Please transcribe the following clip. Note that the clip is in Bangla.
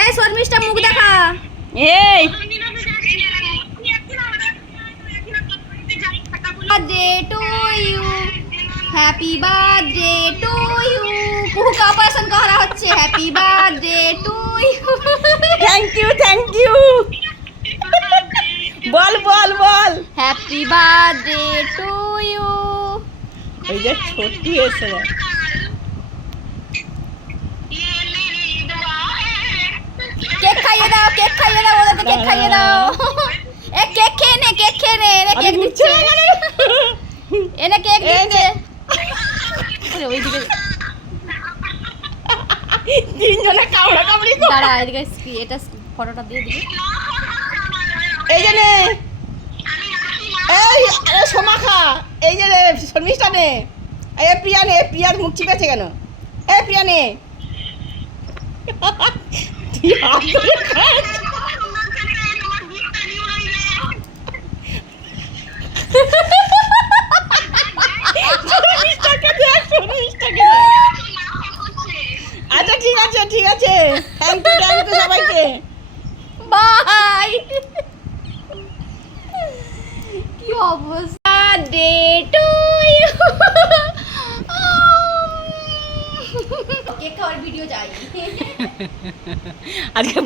এই শর্মিষ্ঠা মুখ দেখা। এই birthday to you, happy birthday to you. কুহুকে অপারেশন করা হচ্ছে। Happy birthday to you. Thank you thank you. বল বল বল। Happy birthday to you. এই যে ছোট্টু এসে কেক খাইয়ে দাও, কেক খাইয়ে দাও, ওদেরকে কেক খাইয়ে দাও। এ কেক খেয়ে নে, কেক খেয়ে নে। এনে কেক দিচ্ছে, এনে কেক দিচ্ছে। ওইদিকে তিনজনে কামড়া কামড়ি। দাঁড়া, এদিকে এটা ফটোটা দিয়ে দিবি। এই যে নে, এই আরে সোমাখা, এই যে রে শর্মিষ্ঠা নে, এই প্রিয়া নে। প্রিয়ার মুখ চিপেছে কেন? এই প্রিয়া নে। আচ্ছা ঠিক আছে ঠিক আছে। থ্যাংক ইউ সবাইকে। বাই। কি অবস্থা। Day to you. কেক খাওয়ার ভিডিও চাই আজকে